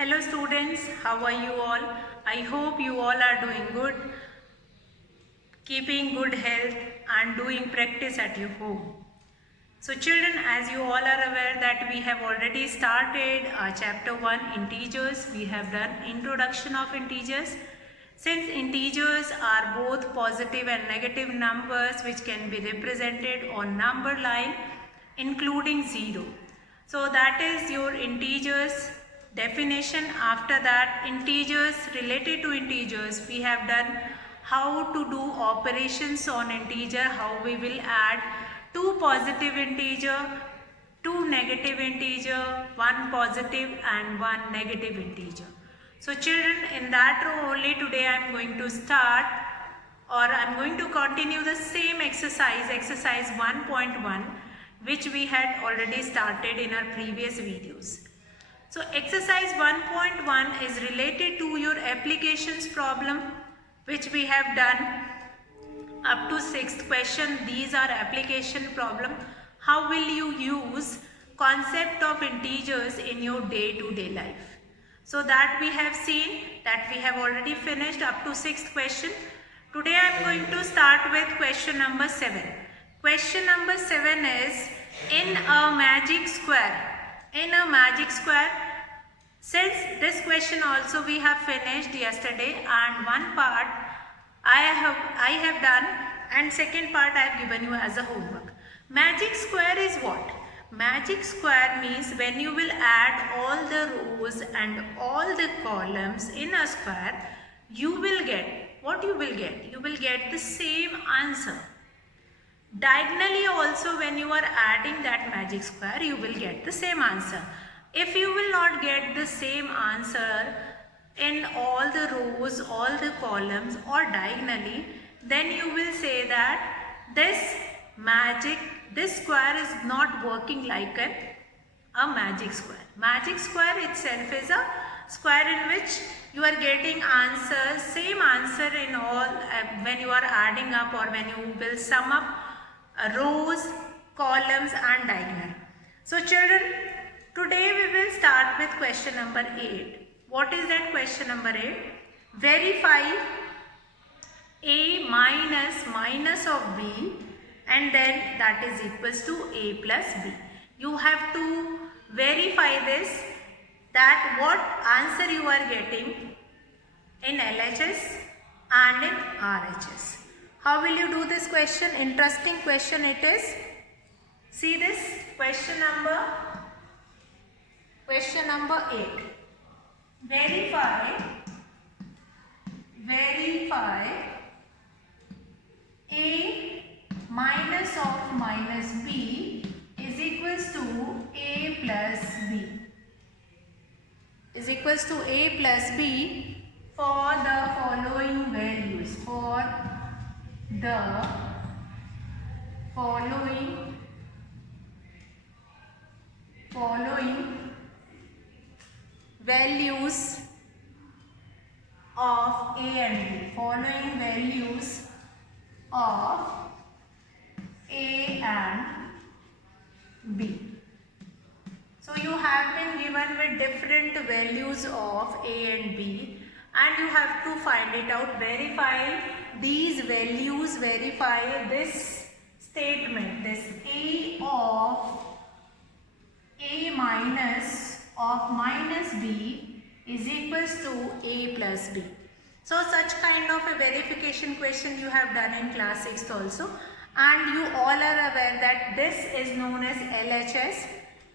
Hello students, how are you all? I hope you all are doing good, keeping good health and doing practice at your home. So children, as you all are aware that we have already started chapter 1 integers. We have done introduction of integers. Since integers are both positive and negative numbers which can be represented on number line including 0. So that is your integers definition. After that, integers, related to integers, we have done how to do operations on integer, how we will add two positive integer, two negative integer, one positive and one negative integer. So children, in that row only today I am going to start, or I am going to continue the same exercise 1.1, which we had already started in our previous videos. So exercise 1.1 is related to your applications problem, which we have done up to 6th question. These are application problem. How will you use concept of integers in your day-to-day life? So that we have seen, that we have already finished up to 6th question. Today I am going to start with question number 7. Question number 7 is, in a magic square. In a magic square. Since this question also we have finished yesterday, and one part I have done and second part I have given you as a homework. Magic square is what? Magic square means when you will add all the rows and all the columns in a square, you will get, what you will get? You will get the same answer. Diagonally also, when you are adding that magic square, you will get the same answer. If you will not get the same answer in all the rows, all the columns or diagonally, then you will say that this square is not working like a magic square. Magic square itself is a square in which you are getting answers, same answer in all when you are adding up or when you will sum up rows, columns and diagonal. So children, today we will start with question number 8. What is that question number 8? Verify a minus of b and then that is equals to a plus b. You have to verify this, that what answer you are getting in LHS and in RHS. How will you do this question? Interesting question it is. See this question number 8. Verify a minus of minus b is equals to a plus b. Is equals to a plus b for the following values. For the following values of a and b. Following values of a and b. So you have been given with different values of a and b, and you have to find it out. Verify these values, verify this statement, this a of a minus of minus b is equals to a plus b. So such kind of a verification question you have done in class 6th also, and you all are aware that this is known as LHS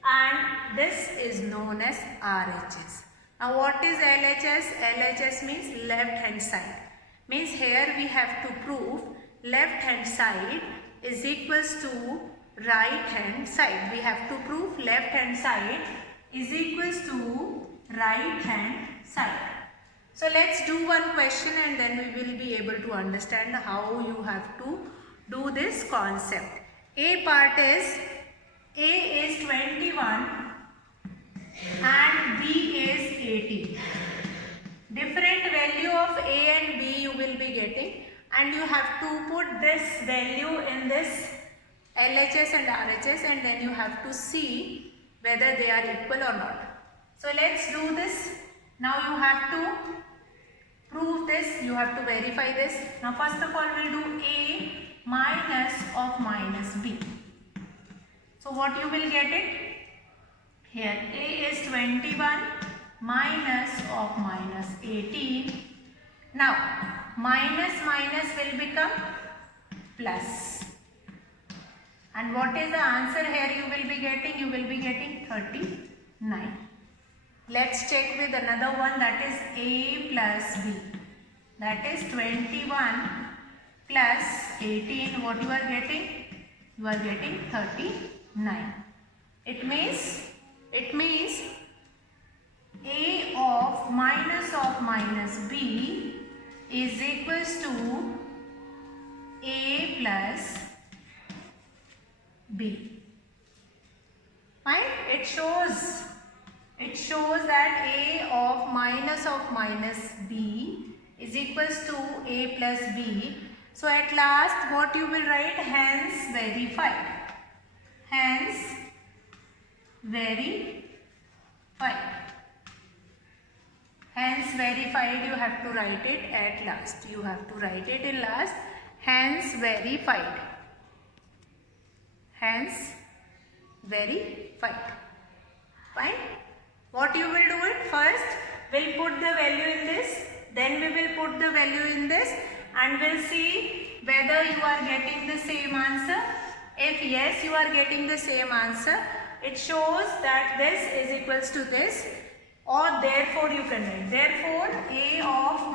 and this is known as RHS. Now what is LHS? LHS means left hand side. Means here we have to prove left hand side is equals to right hand side. We have to prove left hand side is equals to right hand side. So let's do one question and then we will be able to understand how you have to do this concept. A part is, A is 21 and B is 18. Different value of A and B you will be getting, and you have to put this value in this LHS and RHS, and then you have to see whether they are equal or not. So let's do this. Now you have to prove this, you have to verify this. Now first of all we'll do A minus of minus B. So what you will get it? Here A is 21 minus of minus 18. Now minus minus will become plus. And what is the answer here you will be getting? You will be getting 39. Let's check with another one, that is A plus B. That is 21 plus 18. What you are getting? You are getting 39. It means A of minus B is equals to A plus B. Fine? It shows that A of minus B is equals to A plus B. So at last what you will write? Hence verified. Hence verified. Hence verified, you have to write it at last. You have to write it in last. Hence verified. Hence verified. Fine? What you will do it? First we'll put the value in this, then we will put the value in this, and we'll see whether you are getting the same answer. If yes, you are getting the same answer, it shows that this is equals to this, or therefore you can write. Therefore A of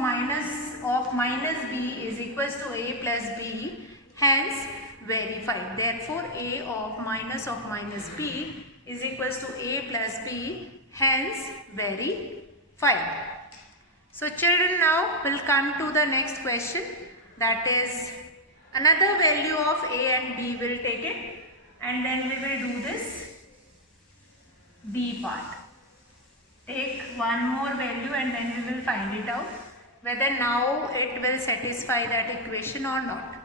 minus B is equals to A plus B, hence verified. Therefore A of minus B is equals to A plus B, hence verified. So children, now will come to the next question, that is another value of A and B will take it, and then we will do this B part. Take one more value and then we will find it out whether now it will satisfy that equation or not.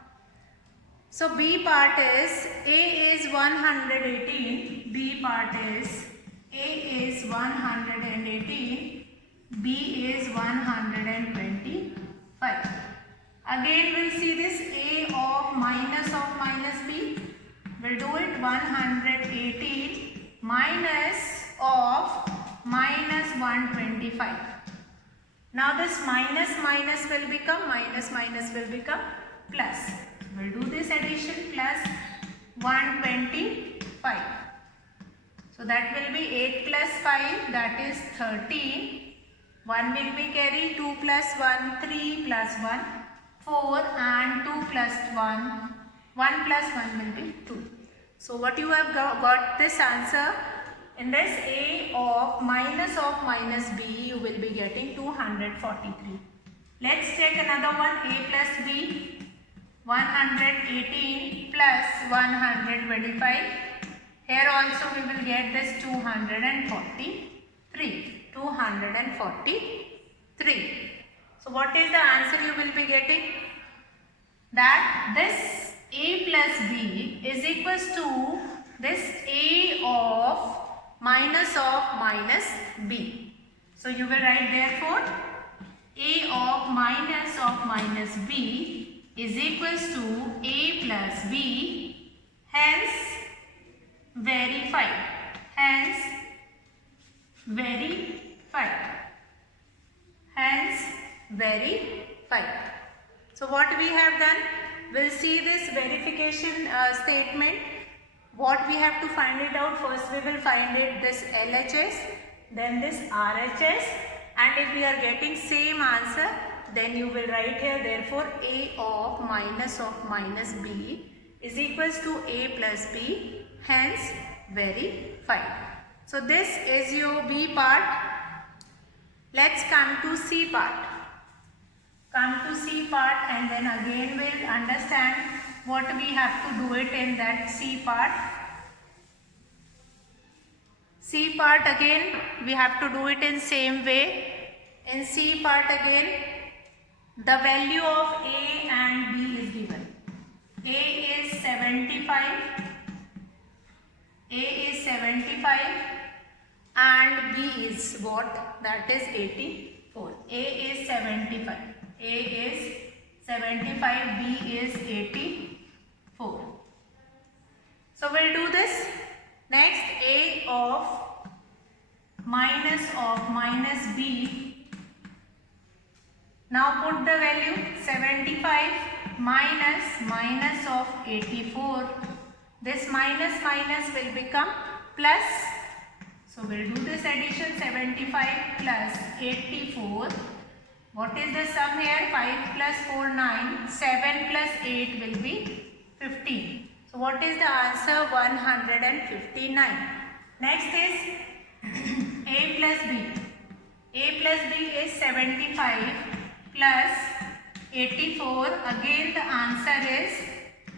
So B part is A is 118, B part is A is 118, B is 125. Again we'll see this A of minus B. We'll do it 118 minus of minus 125. Now this minus will become plus. We'll do this addition, plus 125. So that will be 8 plus 5, that is 13. 1 will be carry, 2 plus 1, 3 plus 1, 4, and 2 plus 1, 1 plus 1 will be 2. So what you have got this answer, in this A of minus B, you will be getting 243. Let's take another one, A plus B. 118 plus 125. Here also we will get this 243. 243. So what is the answer you will be getting? That this A plus B is equals to this A of minus B. So you will write therefore A of minus B is equals to A plus B, hence verified. Hence verified. Hence verified. So what we have done, we'll see this verification statement. What we have to find it out, first we will find it this LHS, then this RHS, and if we are getting same answer, then you will write here therefore A of minus B is equals to A plus B, hence verified. So this is your B part. Let's come to C part. Come to C part, and then again we'll understand what we have to do it in that C part. C part again we have to do it in same way. In C part again, the value of A and B is given. A is 75. A is 75. and B is what? That is 84. A is 75. A is 75, B is 84. So we'll do this. Next, A of minus B. Now put the value 75 minus of 84. This minus will become plus. So we'll do this addition, 75 plus 84. What is the sum here? 5 plus 4, 9. 7 plus 8 will be 15. So what is the answer? 159. Next is A plus B. A plus B is 75 plus 84. Again the answer is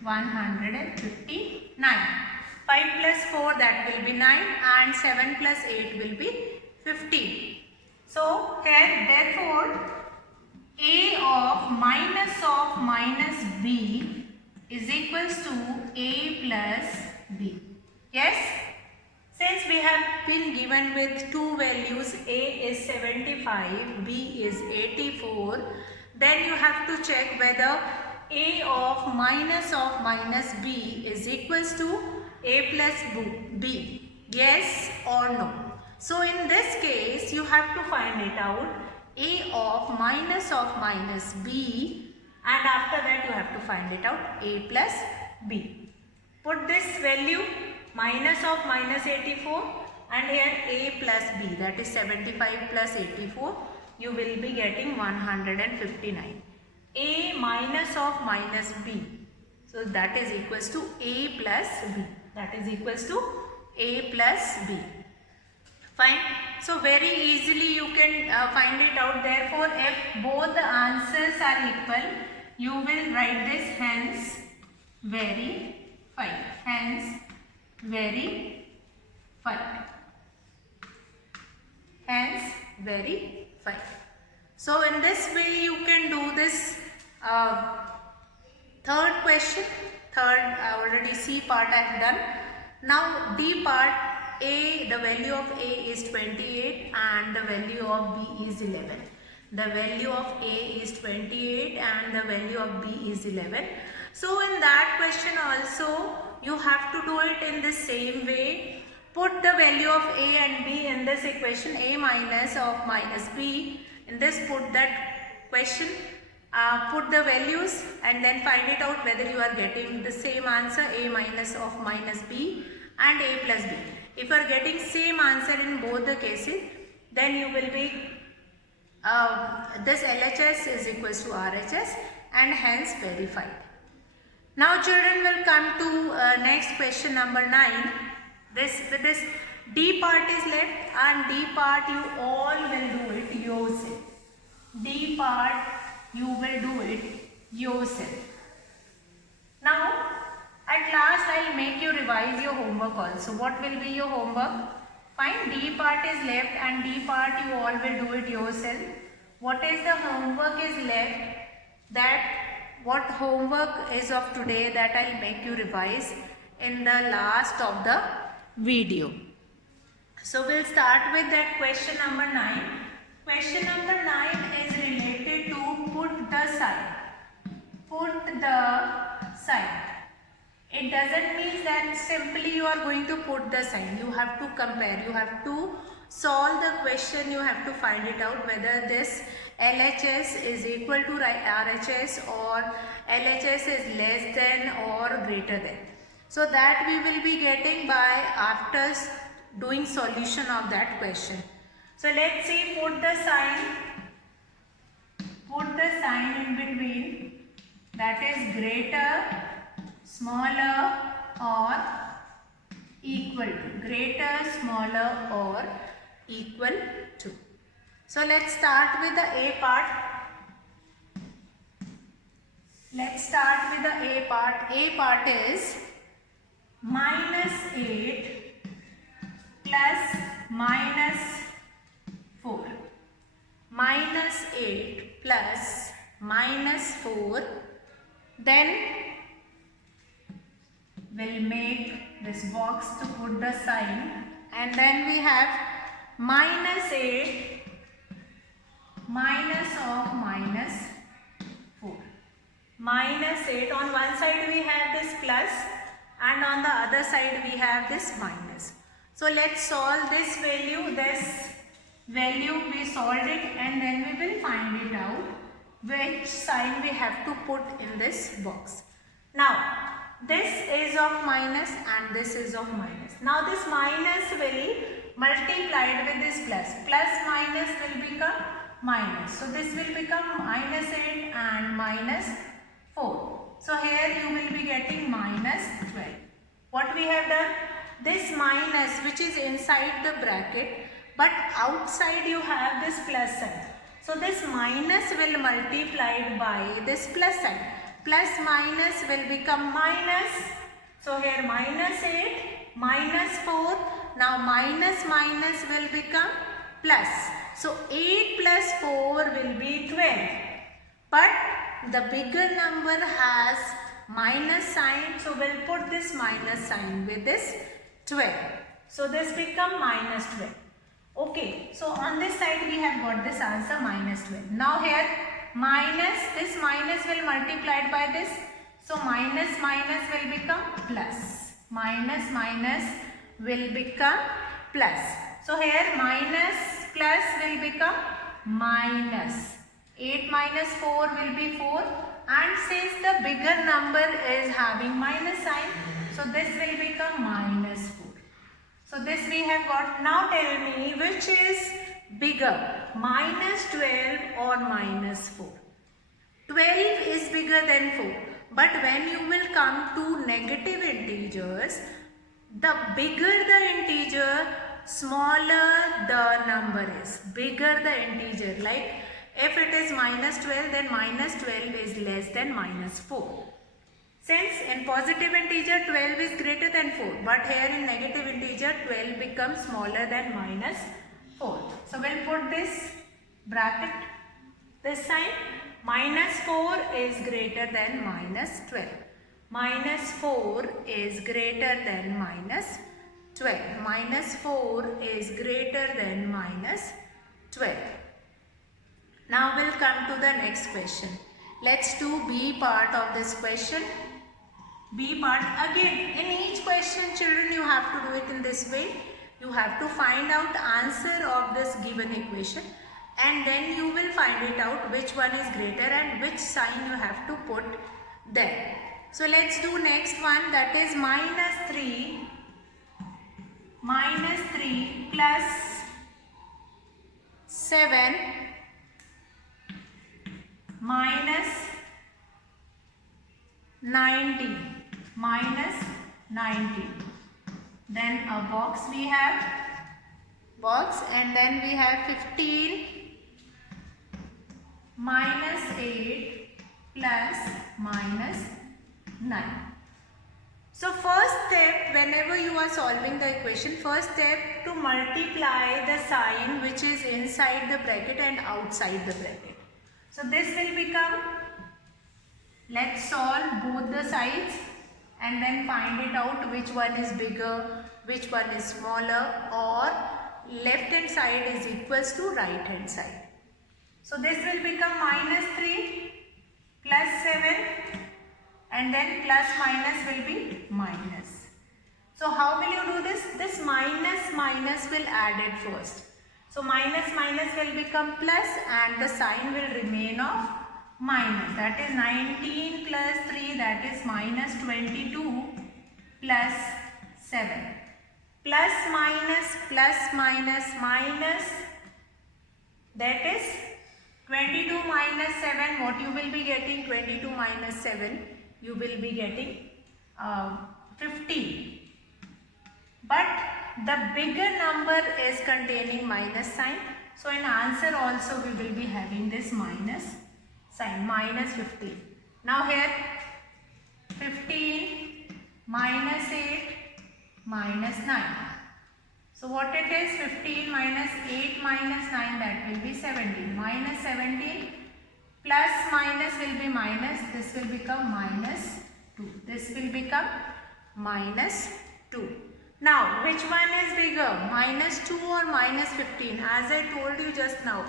159. 5 plus 4, that will be 9, and 7 plus 8 will be 15. So here therefore A of minus B is equals to A plus B. Yes? Since we have been given with two values, A is 75, B is 84, then you have to check whether A of minus B is equals to A plus B. Yes or no? So in this case, you have to find it out. A of minus B, and after that you have to find it out A plus B. Put this value minus 84 and here A plus B, that is 75 plus 84, you will be getting 159. A minus B, so that is equals to A plus B, that is equals to A plus B. Fine. So very easily you can find it out. Therefore, if both the answers are equal, you will write this hence verify. Hence verify. Hence verify. So in this way you can do this third question. Third, already C part I have done. Now D part. A, the value of A is 28 and the value of B is 11. The value of A is 28 and the value of B is 11. So in that question also you have to do it in the same way. Put the value of A and B in this equation, A minus B. In this, put that question, put the values and then find it out whether you are getting the same answer, A minus B and A plus B. If you are getting same answer in both the cases, then you will be, this LHS is equals to RHS and hence verified. Now children will come to next question number 9. This D part is left and D part you all will do it yourself. D part you will do it yourself. Now at last I will make you revise your homework also. What will be your homework? Fine, D part is left and D part you all will do it yourself. What is the homework is left? That what homework is of today, that I will make you revise in the last of the video. So we will start with that question number 9. Question number 9 is related to put the sign. Put the sign. It doesn't mean that simply you are going to put the sign. You have to compare. You have to solve the question. You have to find it out whether this LHS is equal to RHS or LHS is less than or greater than. So that we will be getting by after doing solution of that question. So let's see, put the sign in between, that is greater, smaller or equal to. Greater, smaller or equal to. So let's start with the A part. Let's start with the A part. A part is -8 plus -4. -8 plus -4. Then we'll make this box to put the sign, and then we have minus 8 minus of minus 4. Minus 8, on one side we have this plus and on the other side we have this minus. So let's solve this value we solved it, and then we will find it out which sign we have to put in this box. Now this is of minus and this is of minus. Now this minus will multiplied with this plus. Plus minus will become minus. So this will become minus 8 and minus 4. So here you will be getting minus 12. What we have done? This minus which is inside the bracket, but outside you have this plus sign. So this minus will multiplied by this plus sign. Plus minus will become minus. So here minus 8, minus 4. Now minus minus will become plus. So 8 plus 4 will be 12. But the bigger number has minus sign. So we'll put this minus sign with this 12. So this become minus 12. Okay. So on this side we have got this answer minus 12. Now here minus, this minus will multiplied by this. So minus minus will become plus. Minus minus will become plus. So here minus plus will become minus. 8 minus 4 will be 4, and since the bigger number is having minus sign, so this will become minus 4. So this we have got. Now tell me which is bigger, minus 12 or minus 4? 12 is bigger than 4. But when you will come to negative integers, the bigger the integer, smaller the number is. Bigger the integer, like if it is minus 12, then minus 12 is less than minus 4. Since in positive integer 12 is greater than 4, but here in negative integer 12 becomes smaller than minus 4. So we'll put this bracket, this sign. Minus 4 is greater than minus 12. Minus 4 is greater than minus 12. Minus 4 is greater than minus 12. Now we'll come to the next question. Let's do B part of this question. B part, again in each question children you have to do it in this way. You have to find out answer of this given equation, and then you will find it out which one is greater and which sign you have to put there. So let's do next one, that is minus 3 plus 7 minus 19. Then a box we have, and then we have 15 minus 8 plus minus 9. So first step, whenever you are solving the equation, first step to multiply the sign which is inside the bracket and outside the bracket. So this will become, let's solve both the sides and then find it out which one is bigger, which one is smaller, or left hand side is equals to right hand side. So this will become minus 3 plus 7, and then plus minus will be minus. So how will you do this? This minus will add it first. So minus will become plus and the sign will remain of minus. That is 19 plus 3, that is minus 22 plus 7. Plus minus, that is 22 minus 7. What you will be getting? 22 minus 7. You will be getting 15. But the bigger number is containing minus sign. So in answer also we will be having this minus sign, minus 15. Now here 15 minus 8 minus 9. So what it is? 15 minus 8 minus 9, that will be 17. Minus 17 plus minus will be minus. This will become minus 2. This will become minus 2. Now, which one is bigger, minus 2 or minus 15? As I told you just now,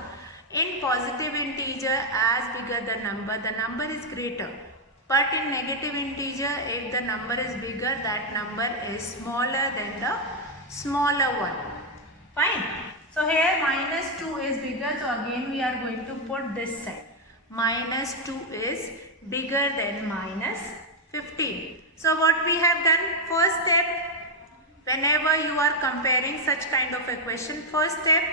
in positive integer, as bigger the number is greater. But in negative integer, if the number is bigger, that number is smaller than the smaller one. Fine. So here minus 2 is bigger, so again we are going to put this side. Minus 2 is bigger than minus 15. So what we have done, first step, whenever you are comparing such kind of equation, first step,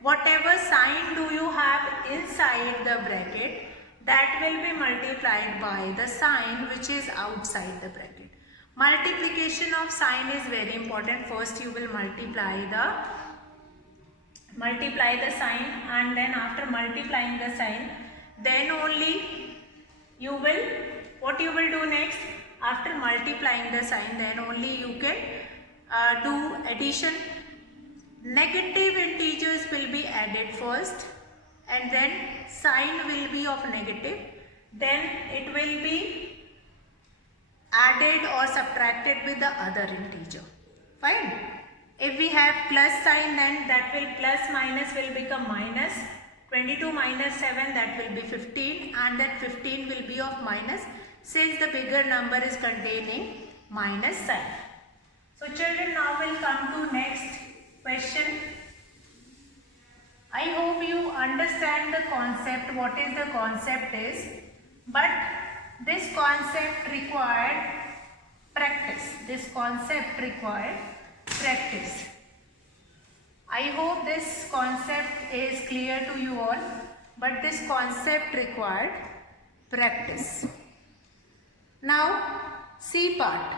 whatever sign do you have inside the bracket, that will be multiplied by the sign which is outside the bracket. Multiplication of sign is very important. First you will multiply the sign, and then after multiplying the sign, then only you will, what you will do next, after multiplying the sign, then only you can do addition. Negative integers will be added first, and then sign will be of negative, then it will be added or subtracted with the other integer. Fine. If we have plus sign, then that will plus minus will become minus. 22 minus 7, that will be 15, and that 15 will be of minus, since the bigger number is containing minus sign. So children, now will come to next question. I hope you understand the concept, what is the concept is, but this concept required practice. This concept required practice. I hope this concept is clear to you all, but this concept required practice. Now, C part.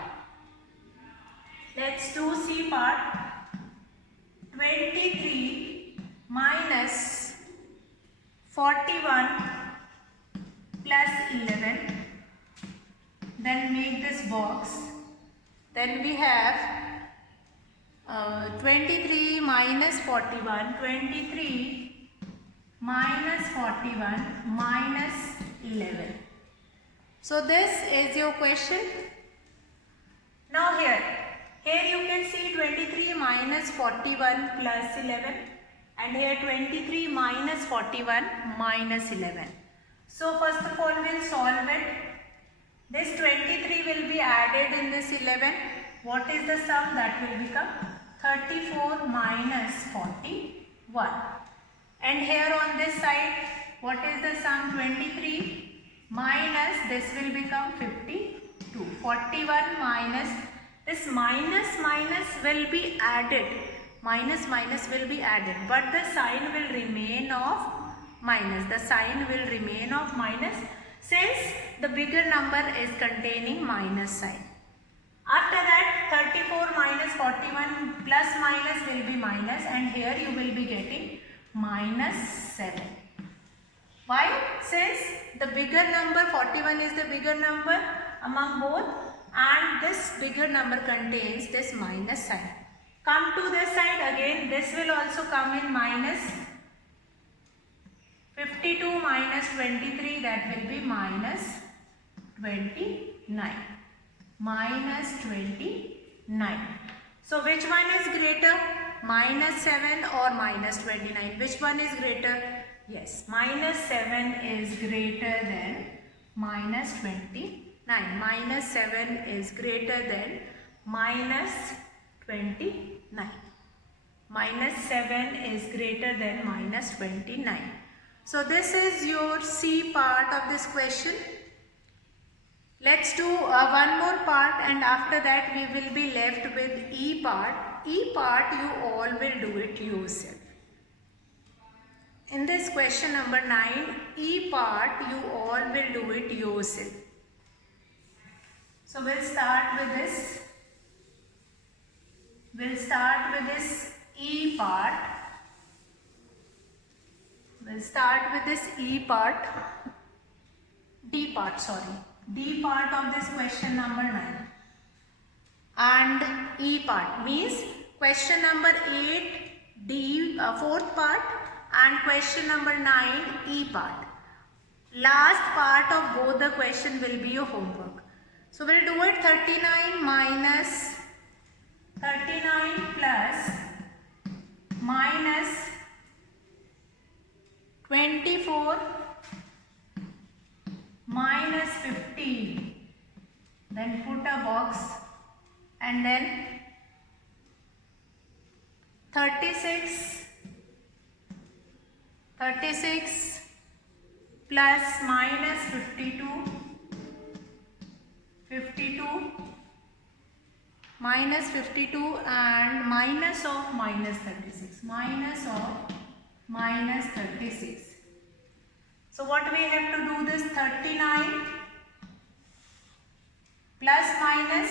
Let's do C part. 23 minus 41 plus 11. Then make this box. Then we have 23 minus 41, 23 minus 41 minus 11. So this is your question. Now here you can see 23 minus 41 plus 11, and here 23 minus 41 minus 11. So first of all we'll solve it. This 23 will be added in this 11. What is the sum? That will become 34 minus 41. And here on this side, what is the sum? 23 minus this will become 52. 41 minus, this minus will be added. Minus will be added, but the sign will remain of minus. The sign will remain of minus, since the bigger number is containing minus sign. After that, 34 minus 41 plus minus will be minus, and here you will be getting minus 7. Why? Since the bigger number 41 is the bigger number among both, and this bigger number contains this minus sign. Come to this side again, this will also come in minus. 52 minus 23, that will be minus 29. Minus 29. So which one is greater? Minus 7 or minus 29? Which one is greater? Yes, minus 7 is greater than minus 29. Minus 7 is greater than minus 29. Minus 7 is greater than minus 29. So this is your C part of this question. Let's do one more part, and after that we will be left with E part. E part you all will do it yourself. In this question number 9, E part you all will do it yourself. So we'll start with this. We'll start with this E part. We'll start with this E part. D part, sorry. D part of this question number 9. And E part means question number 8, D, fourth part, and question number 9, E part. Last part of both the question will be your homework. So we'll do it. 39 minus 39 plus minus 24 minus 15. Then put a box and then 36 plus minus 52 minus 52 and minus of minus 36, minus of minus 36. So what we have to do this 39 plus minus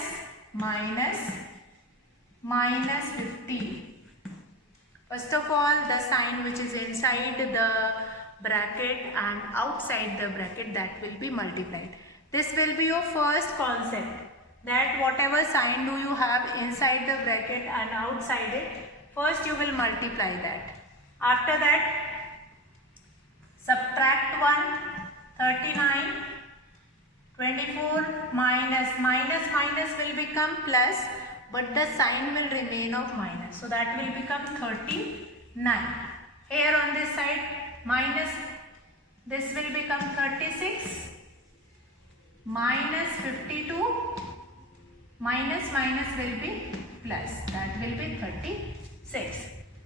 minus 15. First of all, the sign which is inside the bracket and outside the bracket, that will be multiplied. This will be your first concept, that whatever sign do you have inside the bracket and outside it, first you will multiply that. After that, subtract 1, 39, 24 minus will become plus, but the sign will remain of minus. So that will become 39. Here on this side, minus, this will become 36, minus 52, minus will be plus, that will be 36.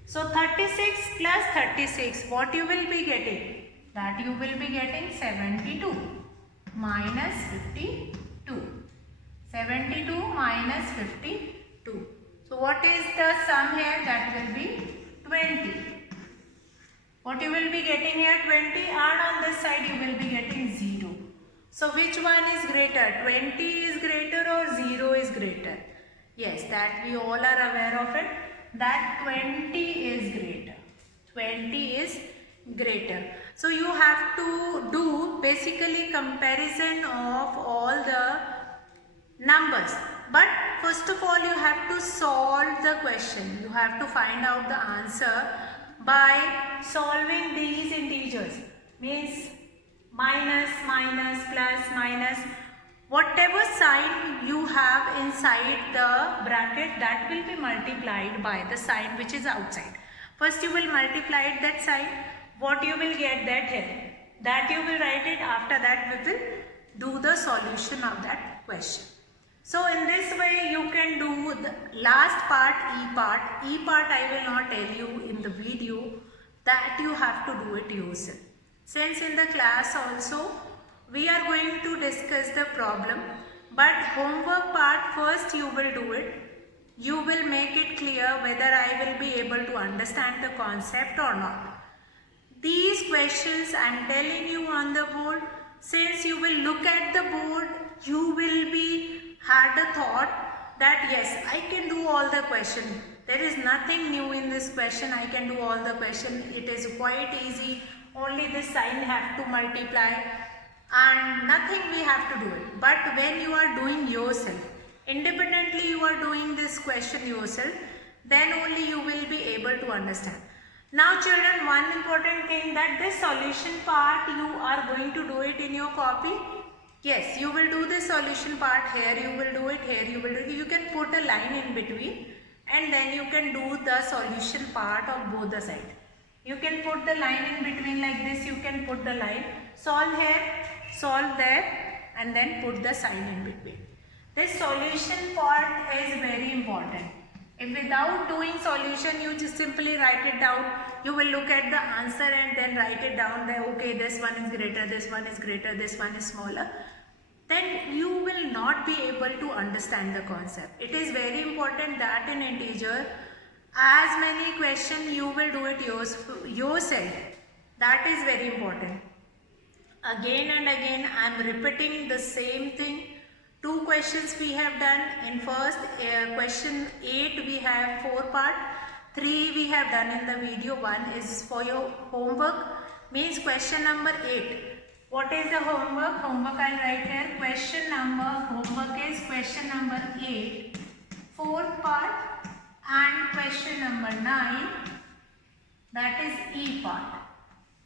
So 36 plus 36, what you will be getting? That you will be getting 72 minus 52. 72 minus 52. So what is the sum here? That will be 20. What you will be getting here? 20, and on this side you will be getting 0. So which one is greater? 20 is greater or 0 is greater? Yes, that we all are aware of it, that 20 is greater. 20 is greater. So you have to do basically comparison of all the numbers. But first of all, you have to solve the question. You have to find out the answer by solving these integers. Means minus, plus, minus. Whatever sign you have inside the bracket, that will be multiplied by the sign which is outside. First you will multiply that sign. What you will get that here? That you will write it. After that we will do the solution of that question. So in this way you can do the last part, E part. E part I will not tell you in the video, that you have to do it yourself. Since in the class also we are going to discuss the problem, but homework part first you will do it. You will make it clear whether I will be able to understand the concept or not. These questions I am telling you on the board, since you will look at the board, you will be had a thought that yes, I can do all the question. There is nothing new in this question. I can do all the question. It is quite easy. Only this sign have to multiply and nothing we have to do it. But when you are doing yourself, independently you are doing this question yourself, then only you will be able to understand. Now children, one important thing, that this solution part you are going to do it in your copy. Yes, you will do the solution part here, you will do it here, you will do it. You can put a line in between and then you can do the solution part of both the sides. You can put the line in between like this, you can put the line, solve here, solve there, and then put the sign in between. This solution part is very important. If without doing solution you just simply write it down, you will look at the answer and then write it down that okay, this one is greater, this one is greater, this one is smaller, then you will not be able to understand the concept. It is very important that in integer, as many questions you will do it yourself. That is very important. Again and again I am repeating the same thing. 2 questions we have done. In first question 8 we have 4 part, 3 we have done in the video, 1 is for your homework, means question number 8. What is the homework? Homework I will write here. Homework is question number 8, 4th part, and question number 9, that is E part.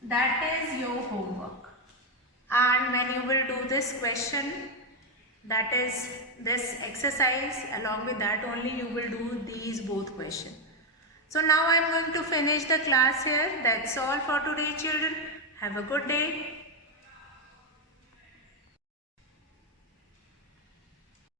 That is your homework. And when you will do this question, That is this exercise. Along with that only you will do these both questions. So now I am going to finish the class here. That's all for today, children. Have a good day.